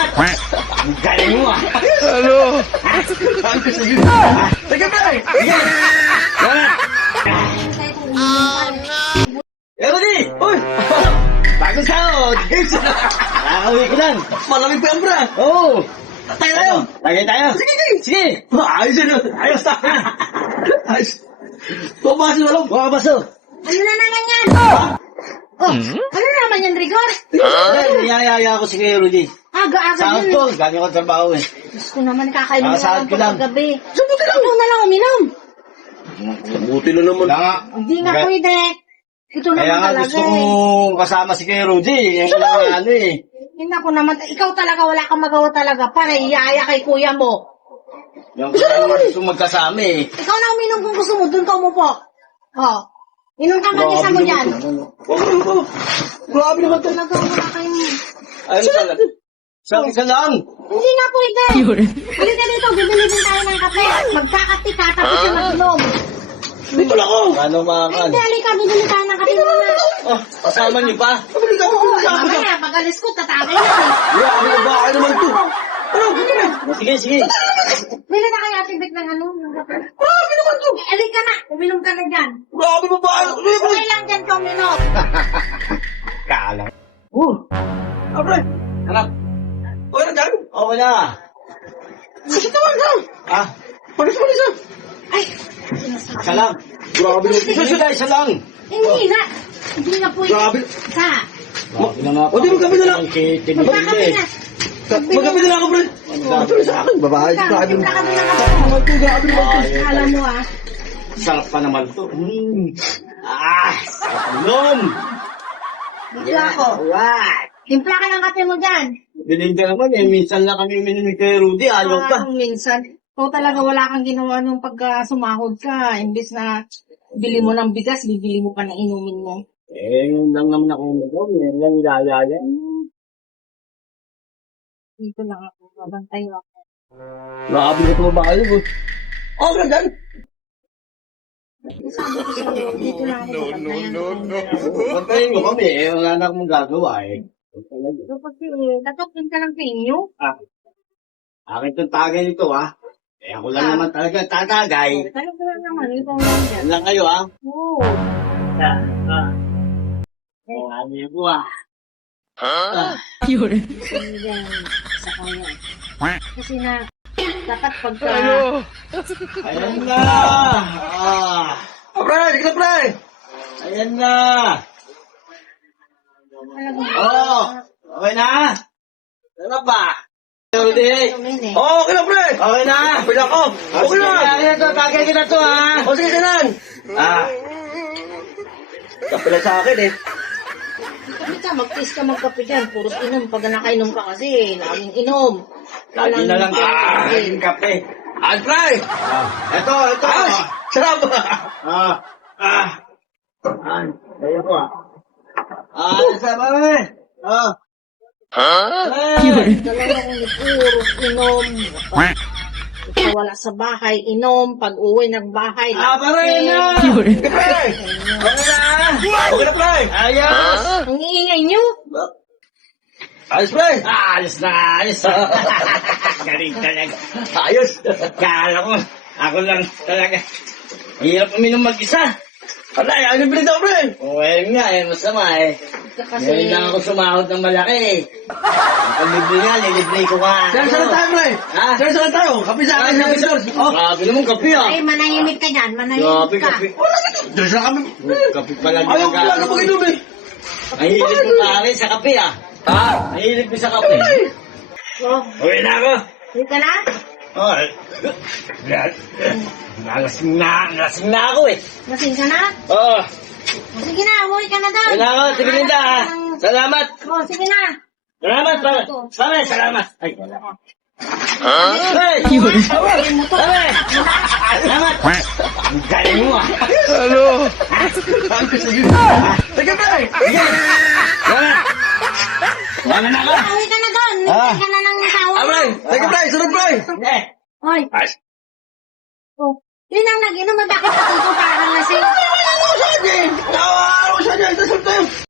Salamat! Ang galing mo ah! Ano? Teka pre! Salamat! Erodi! Uy! Bagong sahod! Nakakauwi ko lang! Malamig pa yan, bra. Oo! Tayo tayo. Tagay tayo! Sige, sige. Sige! Ayos yun. Ayos na. Ayos. Pumasok na lang. Buka ka baso! Ano na naman yan? Oh, ano naman yan, Rigor? Niyayaya ako si Kuya Rudy. Aga-aga Sahod yun. ko! Galing ko sa trabaho eh. Diyos ko naman, kakainom na Sahod lang ko lang. pagkagabi. Subuti lang. Ikaw na lang uminom. Buti na naman. Wala nga. Hindi nga pwede. Ito Kaya naman nga talaga gusto kong kasama si Kuya Rudy. Yung ano eh. Hindi ako naman. Ikaw talaga, wala kang magawa talaga. Para iyaya kay kuya mo. Yung gusto magkasama eh. Ikaw na uminom kung gusto mo. Doon ka umupo. Oh. Inom ka mag-isa mo dyan. Grabe naman to. Talaga, wala kayong... Ayun talaga. Sa isa lang. Hindi nga pwede. Hindi ka dito. Bibili din tayo ng kape. Magkakape ka. Tapos ka mag-inom. Dito lang ako. Ano makan? Hindi, halika. Bibili tayo ng kape muna. Oh, kasama niyo pa? Pabili ka. Oo, mamaya, pag-alis ko, tatagay na eh. Grabe na ba? Ano naman to? Ano? Sige, sige. Bili na kayo ating big ng ano. ng kape. Grabe naman to. Halika na. Uminom ka na dyan. Grabe ba ba? Okay lang dyan ka uminom. Kala. Abre. Anak. Okay na dyan. Okay na. Sakit naman ka. Ah, Palis. Ay, isa lang. Grabe naman to. Sige, isa lang. hindi na. Hindi na po Grabe. Isa. O, di magkape na lang. Magkakape na. Magkape na lang ako, pre. Ito sa akin. Babae. Grabe Magkakape naman. na ka po. Grabe naman to. Alam mo ah. Sarap pa naman to. Nom. Timpla ako. What? Timpla ka ng kape mo dyan. Bilinda naman eh. Minsan lang kami minimik kay Rudy. Ayaw pa. Minsan. Ikaw talaga wala kang ginawa nung pagka sumahod ka. Imbis na bili mo ng bigas, bibili mo pa ng inumin mo. Eh, yun lang naman ako nagawa. Meron lang nilalaya. Dito lang ako. Babantay ako. Grabe na tumabayo mo. Okay na dyan. Sabi ko sa'yo, dito lang ako. Babantayan ako. Pagkain mo kami eh. Wala na akong gagawa eh. So, kasi, tatoktin ka lang sa inyo. Akin itong tagay nito ah. Eh ako lang naman talaga tatagay. Talaga lang naman, ikaw lang dyan. Yan lang kayo ah. Oo. Ano po ah. Yan, sa kanya. Kasi na, dapat pagka... Ayan na. Pre, sige na, pre. Ayan na. Talagang Oh. Okay na. Sarap ba? Rudy. eh. Oh, okay na, pre. Okay na. Pila ko. Okay na. Tagay to. Tagay kita to ah. O, sige, kanan. Kapila sa akin eh. Sabi ka, mag-taste ka magkape dyan. Puros inom. Pag nakainom ka kasi, laging inom. Lagi na lang yung kape. Ay, pre. Ito. Ay, sarap. Ayan po ah. Sama mo eh. Dalawa kong puros inom. Pag wala sa bahay, inom. Pag uwi ng bahay, Paray na. Pre. Okay na. Okay na, pre. Ayos. Ang iingay nyo. Ayos, pre. Ayos na. Galing talaga. Ayos. Kala ko, ako lang talaga. Mahirap uminom mag-isa. Alay, ano bilhin daw, pre? O ayun nga eh, masama eh. Kasi, Ngayon lang ako sumahod ng malaki. Ang libre nga, lilibre ko ka. Saan tayo, pre? Ha? Saan tayo? Kapi sa akin, kapi sa akin. Oh, Grabe naman kape ah. ay, manahimik ka dyan. Grabe Manahimik ka. kape. Diyan sa kami. Kape pala Ayaw ko lang na mag-inom eh. Mahilig ko pare sa kape ah. Mahilig ko sa kape. Oh, Uwi na ako. hindi ka na? Oh, nalasing na ako eh. Masing ka na? Oh, Sige na, umuwi ka na doon. uwi na ako. Sige Linda ah. Salamat. Oh, sige na. Salamat pare. Pare, salamat. Ay, Hey! Ay, mo to. Pare! Salamat. Ang galing mo ah. Ano? Sige, pre. Salamat. Wala na ako. Uwi ka na doon. Hintay ka na ng asawa mo. Pre. Sige, pre. Sunod, pre. Eh. Hoy. Oh, yun ang nag-inom. Bakit ka dito parang lasing? Tawa ako sa dyan. Sunod tayo.